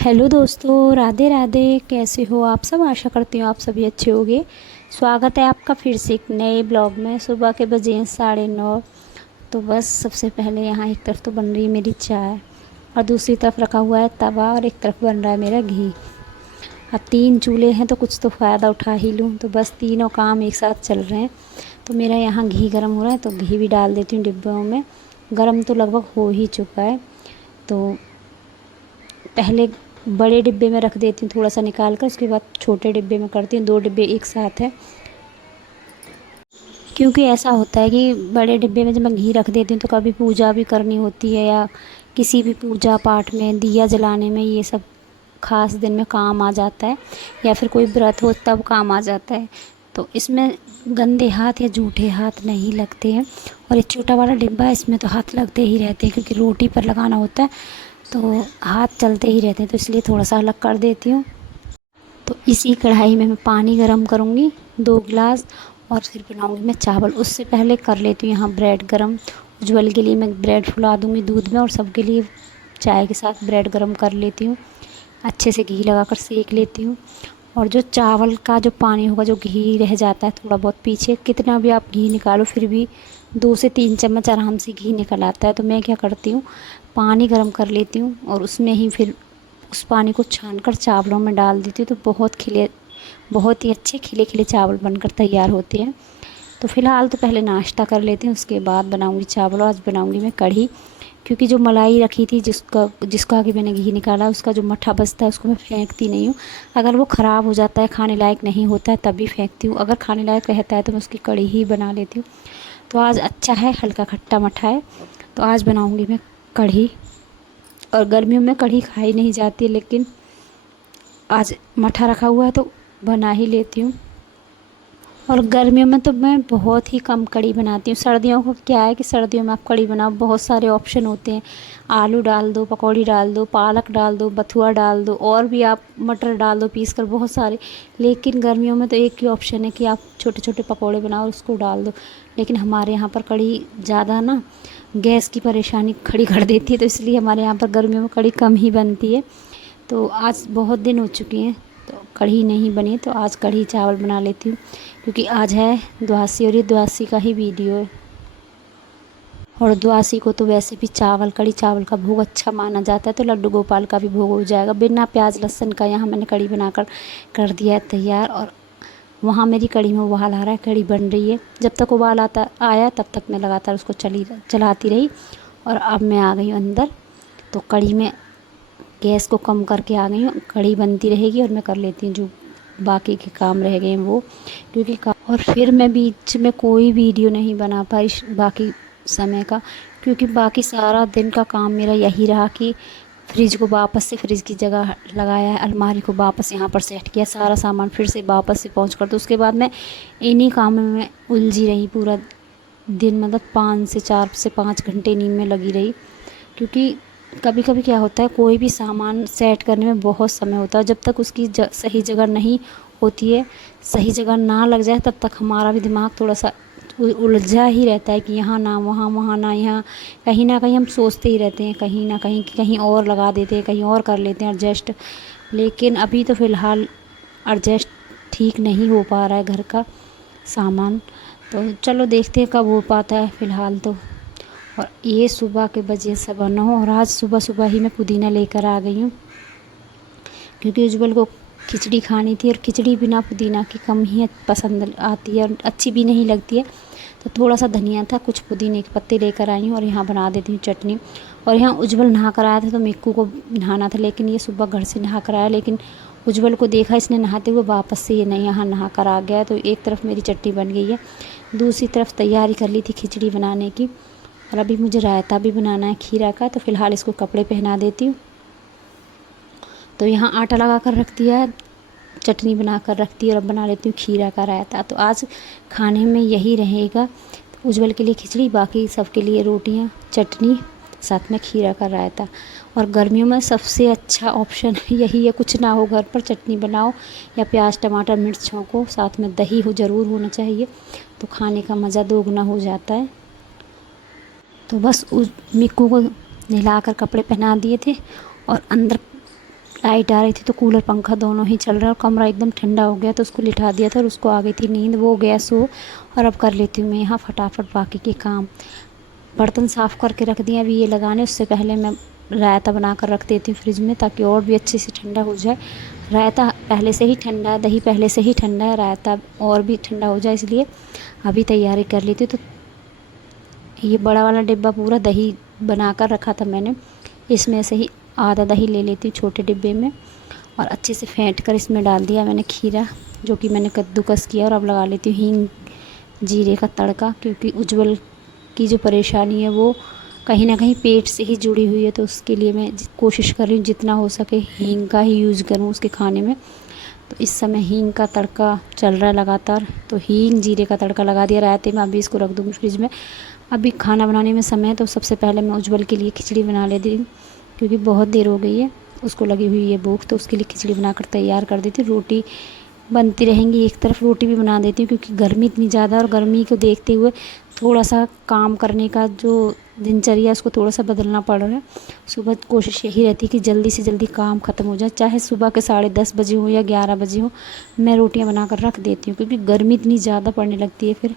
Hello दोस्तों, राधे राधे। कैसे हो आप सब? आशा करती हूँ आप सभी अच्छे होंगे। स्वागत है आपका फिर से एक नए ब्लॉग में। सुबह के बजे हैं 9:30। तो बस सबसे पहले यहाँ एक तरफ तो बन रही है मेरी चाय और दूसरी तरफ रखा हुआ है तवा और एक तरफ बन रहा है मेरा घी। अब 3 चूल्हे हैं तो कुछ तो फ़ायदा उठा ही लूँ। तो बस तीनों काम एक साथ चल रहे हैं। तो मेरा यहाँ घी गर्म हो रहा है तो घी भी डाल देती हूँ डिब्बों में। गर्म तो लगभग हो ही चुका है। तो पहले बड़े डिब्बे में रख देती हूँ थोड़ा सा निकाल कर, उसके बाद छोटे डिब्बे में करती हूँ। 2 डिब्बे एक साथ है, क्योंकि ऐसा होता है कि बड़े डिब्बे में जब मैं घी रख देती हूँ तो कभी पूजा भी करनी होती है या किसी भी पूजा पाठ में दिया जलाने में, ये सब खास दिन में काम आ जाता है, या फिर कोई व्रत हो तब काम आ जाता है। तो इसमें गंदे हाथ या जूठे हाथ नहीं लगते हैं। और ये छोटा वाला डिब्बा है, इसमें तो हाथ लगते ही रहते हैं क्योंकि रोटी पर लगाना होता है, तो हाथ चलते ही रहते हैं। तो इसलिए थोड़ा सा अलग कर देती हूँ। तो इसी कढ़ाई में मैं पानी गरम करूँगी 2 गिलास, और फिर बनाऊँगी मैं चावल। उससे पहले कर लेती हूँ यहाँ ब्रेड गरम। उज्ज्वल के लिए मैं ब्रेड फुला दूँगी दूध में, और सबके लिए चाय के साथ ब्रेड गरम कर लेती हूँ। अच्छे से घी लगाकर सेक लेती हूँ। और जो चावल का जो पानी होगा, जो घी रह जाता है थोड़ा बहुत पीछे, कितना भी आप घी निकालो फिर भी 2 से 3 चम्मच आराम से घी निकल आता है। तो मैं क्या करती हूँ, पानी गर्म कर लेती हूँ और उसमें ही फिर उस पानी को छानकर चावलों में डाल देती हूँ। तो बहुत ही अच्छे खिले खिले चावल बनकर तैयार होते हैं। तो फ़िलहाल तो पहले नाश्ता कर लेते हैं, उसके बाद बनाऊँगी चावल। आज बनाऊँगी मैं कढ़ी, क्योंकि जो मलाई रखी थी जिसका आगे मैंने घी निकाला, उसका जो मट्ठा बचता है उसको मैं फेंकती नहीं हूँ। अगर वो ख़राब हो जाता है, खाने लायक नहीं होता है, तभी फेंकती हूँ। अगर खाने लायक रहता है तो मैं उसकी कढ़ी ही बना लेती हूँ। तो आज अच्छा है, हल्का खट्टा मट्ठा है, तो आज बनाऊँगी मैं कढ़ी। और गर्मियों में कढ़ी खाई नहीं जाती, लेकिन आज मट्ठा रखा हुआ है तो बना ही लेती हूँ। और गर्मियों में तो मैं बहुत ही कम कढ़ी बनाती हूँ। सर्दियों को क्या है कि सर्दियों में आप कढ़ी बनाओ, बहुत सारे ऑप्शन होते हैं। आलू डाल दो, पकौड़ी डाल दो, पालक डाल दो, बथुआ डाल दो, और भी आप मटर डाल दो पीस कर, बहुत सारे। लेकिन गर्मियों में तो एक ही ऑप्शन है कि आप छोटे छोटे पकौड़े बनाओ और उसको डाल दो। लेकिन हमारे यहाँ पर कढ़ी ज़्यादा ना गैस की परेशानी खड़ी कर देती है, तो इसलिए हमारे यहाँ पर गर्मियों में कढ़ी कम ही बनती है। तो आज बहुत दिन हो चुके हैं तो कढ़ी नहीं बनी, तो आज कढ़ी चावल बना लेती हूँ, क्योंकि आज है द्वादशी और ये द्वादशी का ही वीडियो है। और द्वादशी को तो वैसे भी चावल, कढ़ी चावल का भोग अच्छा माना जाता है, तो लड्डू गोपाल का भी भोग हो जाएगा बिना प्याज लहसुन का। यहाँ मैंने कढ़ी बनाकर कर दिया है तैयार, और वहाँ मेरी कढ़ी में उबाल आ रहा है, कढ़ी बन रही है। जब तक उबाल आता आया तब तक मैं लगातार उसको चलाती रही। और अब मैं आ गई हूँ अंदर, तो कढ़ी में गैस को कम करके आ गई हूँ। कढ़ी बनती रहेगी और मैं कर लेती हूँ जो बाकी के काम रह गए हैं वो, क्योंकि और फिर मैं बीच में कोई वीडियो नहीं बना पाई बाकी समय का, क्योंकि बाकी सारा दिन का काम मेरा यही रहा कि फ्रिज को वापस से फ्रिज की जगह लगाया है, अलमारी को वापस यहाँ पर सेट किया, सारा सामान फिर से वापस से पहुँच कर। तो उसके बाद मैं इन्हीं कामों में उलझी रही पूरा दिन। मतलब 4 से 5 घंटे नींद में लगी रही, क्योंकि कभी कभी क्या होता है, कोई भी सामान सेट करने में बहुत समय होता है। जब तक उसकी सही जगह नहीं होती है, सही जगह ना लग जाए, तब तक हमारा भी दिमाग थोड़ा सा उलझा ही रहता है कि यहाँ ना वहाँ, वहाँ ना यहाँ। कहीं ना कहीं हम सोचते ही रहते हैं, कहीं ना कहीं कि कहीं और लगा देते हैं, कहीं और कर लेते हैं एडजस्ट। लेकिन अभी तो फ़िलहाल एडजस्ट ठीक नहीं हो पा रहा है घर का सामान। तो चलो देखते हैं कब हो पाता है। फ़िलहाल तो, और ये सुबह के बजे 9:15, और आज सुबह सुबह ही मैं पुदीना लेकर आ गई हूँ, क्योंकि उज्जवल को खिचड़ी खानी थी, और खिचड़ी बिना पुदीना की कम ही पसंद आती है और अच्छी भी नहीं लगती है। तो थोड़ा सा धनिया था, कुछ पुदीने के पत्ते लेकर आई हूँ, और यहाँ बना देती हूँ चटनी। और यहाँ उज्जवल नहा कर आया था, तो मिक्कू को नहाना था, लेकिन ये सुबह घर से नहा कर आया। लेकिन उज्जवल को देखा इसने नहाते हुए, वापस से ये नहीं यहाँ नहा कर आ गया। तो एक तरफ मेरी चटनी बन गई है, दूसरी तरफ तैयारी कर ली थी खिचड़ी बनाने की। और अभी मुझे रायता भी बनाना है खीरा का, तो फ़िलहाल इसको कपड़े पहना देती हूँ। तो यहाँ आटा लगा कर रख दिया है, चटनी बना कर रख दी, और अब बना लेती हूँ खीरा का रायता। तो आज खाने में यही रहेगा, उज्जवल के लिए खिचड़ी, बाकी सबके लिए रोटियाँ, चटनी, साथ में खीरा का रायता। और गर्मियों में सबसे अच्छा ऑप्शन यही है, कुछ ना हो घर पर, चटनी बनाओ या प्याज टमाटर मिर्च छोंको, साथ में दही हो, ज़रूर होना चाहिए, तो खाने का मज़ा दोगुना हो जाता है। तो बस उस मिक्कू को नहलाकर कपड़े पहना दिए थे, और अंदर लाइट आ रही थी तो कूलर पंखा दोनों ही चल रहा है और कमरा एकदम ठंडा हो गया, तो उसको लिटा दिया था और उसको आ गई थी नींद। वो गया सो और अब कर लेती हूँ मैं यहाँ फटाफट बाकी के काम। बर्तन साफ़ करके रख दिए अभी ये लगाने, उससे पहले मैं रायता बना कर रख देती हूँ फ्रिज में ताकि और भी अच्छे से ठंडा हो जाए। रायता पहले से ही ठंडा है, दही पहले से ही ठंडा है, रायता और भी ठंडा हो जाए इसलिए अभी तैयारी कर ली थी। तो ये बड़ा वाला डिब्बा पूरा दही बना कर रखा था मैंने, इसमें से ही आधा दही ले लेती हूँ छोटे डिब्बे में और अच्छे से फेंट कर इसमें डाल दिया मैंने खीरा जो कि मैंने कद्दूकस किया। और अब लगा लेती हूँ हींग जीरे का तड़का, क्योंकि उज्ज्वल की जो परेशानी है वो कहीं ना कहीं पेट से ही जुड़ी हुई है, तो उसके लिए मैं कोशिश कर रही हूँ जितना हो सके हींग का ही यूज़ करूँ उसके खाने में। तो इस समय हींग का तड़का चल रहा है लगातार, तो हींग जीरे का तड़का लगा दिया रायते में। अभी इसको रख दूँगी फ्रिज में। अभी खाना बनाने में समय है तो सबसे पहले मैं उज्ज्वल के लिए खिचड़ी बना लेती हूँ, क्योंकि बहुत देर हो गई है, उसको लगी हुई है भूख, तो उसके लिए खिचड़ी बनाकर तैयार कर देती हूँ। रोटी बनती रहेंगी, एक तरफ रोटी भी बना देती हूँ क्योंकि गर्मी इतनी ज़्यादा और गर्मी को देखते हुए थोड़ा सा काम करने का जो दिनचर्या है उसको थोड़ा सा बदलना पड़ रहा है। सुबह कोशिश यही रहती है कि जल्दी से जल्दी काम ख़त्म हो जाए, चाहे सुबह के 10:30 बजे हो या 11 बजे हो, मैं रोटियां बनाकर रख देती हूँ क्योंकि गर्मी इतनी ज़्यादा पड़ने लगती है फिर।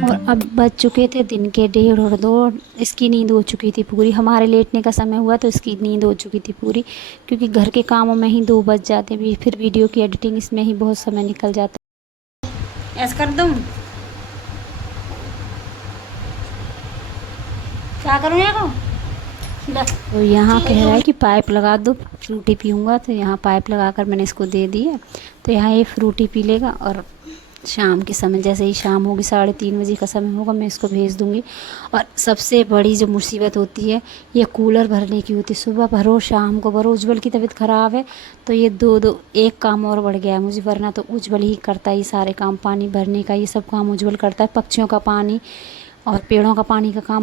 और अब बज चुके थे दिन के 1:30 और 2, इसकी नींद हो चुकी थी पूरी। हमारे लेटने का समय हुआ तो इसकी नींद हो चुकी थी पूरी, क्योंकि घर के कामों में ही 2 बज जाते हैं, फिर वीडियो की एडिटिंग इसमें ही बहुत समय निकल जाता है। ऐसा कर दूँ, क्या करूँ यहाँ को? तो यहाँ कह रहा है कि पाइप लगा दो, फ्रूटी पीऊँगा, तो यहाँ पाइप लगा कर मैंने इसको दे दी है। तो यहाँ ये फ्रूटी पी लेगा और शाम के समय जैसे ही शाम होगी 3:30 बजे का समय होगा मैं इसको भेज दूँगी। और सबसे बड़ी जो मुसीबत होती है ये कूलर भरने की होती है, सुबह भरो शाम को भरो। उज्ज्वल की तबीयत ख़राब है तो ये दो एक काम और बढ़ गया है मुझे, वरना तो उज्ज्वल ही करता है ये सारे काम, पानी भरने का ये सब काम उज्ज्वल करता है, पक्षियों का पानी और पेड़ों का पानी का काम